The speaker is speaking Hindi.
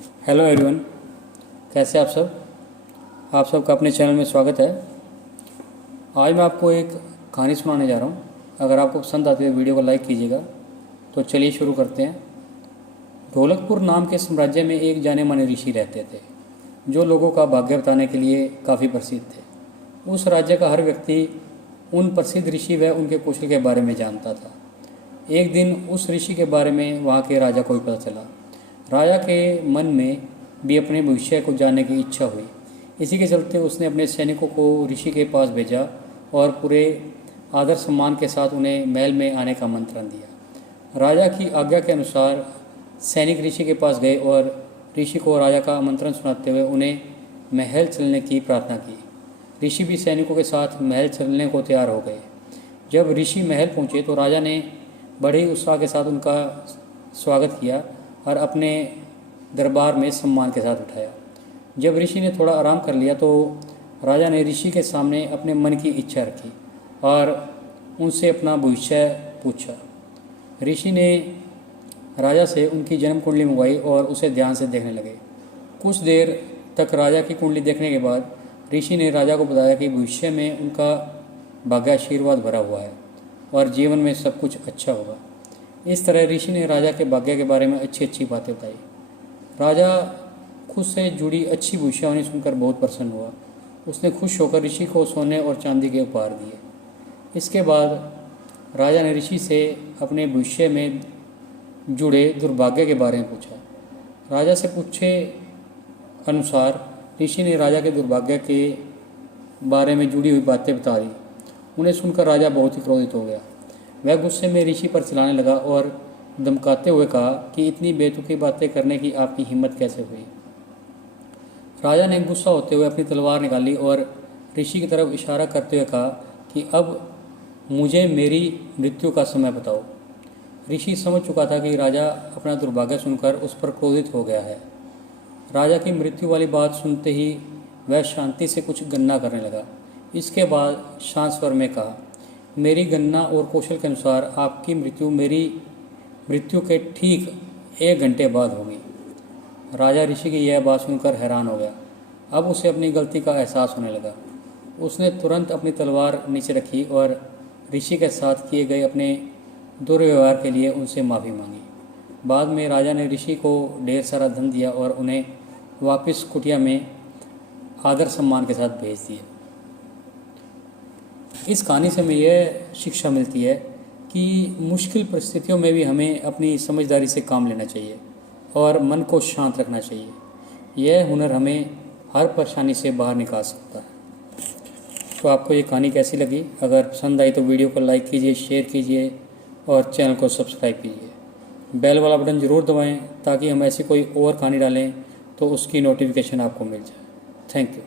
हेलो एवरीवन, कैसे आप सब। आप सबका अपने चैनल में स्वागत है। आज मैं आपको एक कहानी सुनाने जा रहा हूँ। अगर आपको पसंद आती है वीडियो को लाइक कीजिएगा। तो चलिए शुरू करते हैं। ढोलकपुर नाम के साम्राज्य में एक जाने माने ऋषि रहते थे, जो लोगों का भाग्य बताने के लिए काफ़ी प्रसिद्ध थे। उस राज्य का हर व्यक्ति उन प्रसिद्ध ऋषि व उनके कौशल के बारे में जानता था। एक दिन उस ऋषि के बारे में वहाँ के राजा को भी पता चला। राजा के मन में भी अपने भविष्य को जानने की इच्छा हुई। इसी के चलते उसने अपने सैनिकों को ऋषि के पास भेजा और पूरे आदर सम्मान के साथ उन्हें महल में आने का आमंत्रण दिया। राजा की आज्ञा के अनुसार सैनिक ऋषि के पास गए और ऋषि को राजा का आमंत्रण सुनाते हुए उन्हें महल चलने की प्रार्थना की। ऋषि भी सैनिकों के साथ महल चलने को तैयार हो गए। जब ऋषि महल पहुँचे तो राजा ने बड़े ही उत्साह के साथ उनका स्वागत किया और अपने दरबार में सम्मान के साथ उठाया। जब ऋषि ने थोड़ा आराम कर लिया तो राजा ने ऋषि के सामने अपने मन की इच्छा रखी और उनसे अपना भविष्य पूछा। ऋषि ने राजा से उनकी जन्म कुंडली मंगवाई और उसे ध्यान से देखने लगे। कुछ देर तक राजा की कुंडली देखने के बाद ऋषि ने राजा को बताया कि भविष्य में उनका भाग्य आशीर्वाद भरा हुआ है और जीवन में सब कुछ अच्छा होगा। इस तरह ऋषि ने राजा के भाग्य के बारे में अच्छी अच्छी बातें बताई। राजा खुद से जुड़ी अच्छी भविष्यवाणी सुनकर बहुत प्रसन्न हुआ। उसने खुश होकर ऋषि को सोने और चांदी के उपहार दिए। इसके बाद राजा ने ऋषि से अपने भविष्य में जुड़े दुर्भाग्य के बारे में पूछा। राजा से पूछे अनुसार ऋषि ने राजा के दुर्भाग्य के बारे में जुड़ी हुई बातें बता दी। उन्हें सुनकर राजा बहुत ही क्रोधित हो गया। वह गुस्से में ऋषि पर चिल्लाने लगा और धमकाते हुए कहा कि इतनी बेतुकी बातें करने की आपकी हिम्मत कैसे हुई। राजा ने गुस्सा होते हुए अपनी तलवार निकाली और ऋषि की तरफ इशारा करते हुए कहा कि अब मुझे मेरी मृत्यु का समय बताओ। ऋषि समझ चुका था कि राजा अपना दुर्भाग्य सुनकर उस पर क्रोधित हो गया है। राजा की मृत्यु वाली बात सुनते ही वह शांति से कुछ गणना करने लगा। इसके बाद शांत स्वर में कहा, मेरी गणना और कौशल के अनुसार आपकी मृत्यु मेरी मृत्यु के ठीक 1 घंटे बाद होगी। राजा ऋषि की यह बात सुनकर हैरान हो गया। अब उसे अपनी गलती का एहसास होने लगा। उसने तुरंत अपनी तलवार नीचे रखी और ऋषि के साथ किए गए अपने दुर्व्यवहार के लिए उनसे माफ़ी मांगी। बाद में राजा ने ऋषि को ढेर सारा धन दिया और उन्हें वापस कुटिया में आदर सम्मान के साथ भेज दिया। इस कहानी से हमें यह शिक्षा मिलती है कि मुश्किल परिस्थितियों में भी हमें अपनी समझदारी से काम लेना चाहिए और मन को शांत रखना चाहिए। यह हुनर हमें हर परेशानी से बाहर निकाल सकता है। तो आपको ये कहानी कैसी लगी? अगर पसंद आई तो वीडियो को लाइक कीजिए, शेयर कीजिए और चैनल को सब्सक्राइब कीजिए। बेल वाला बटन ज़रूर दबाएं ताकि हम ऐसी कोई और कहानी डालें तो उसकी नोटिफिकेशन आपको मिल जाए। Thank you.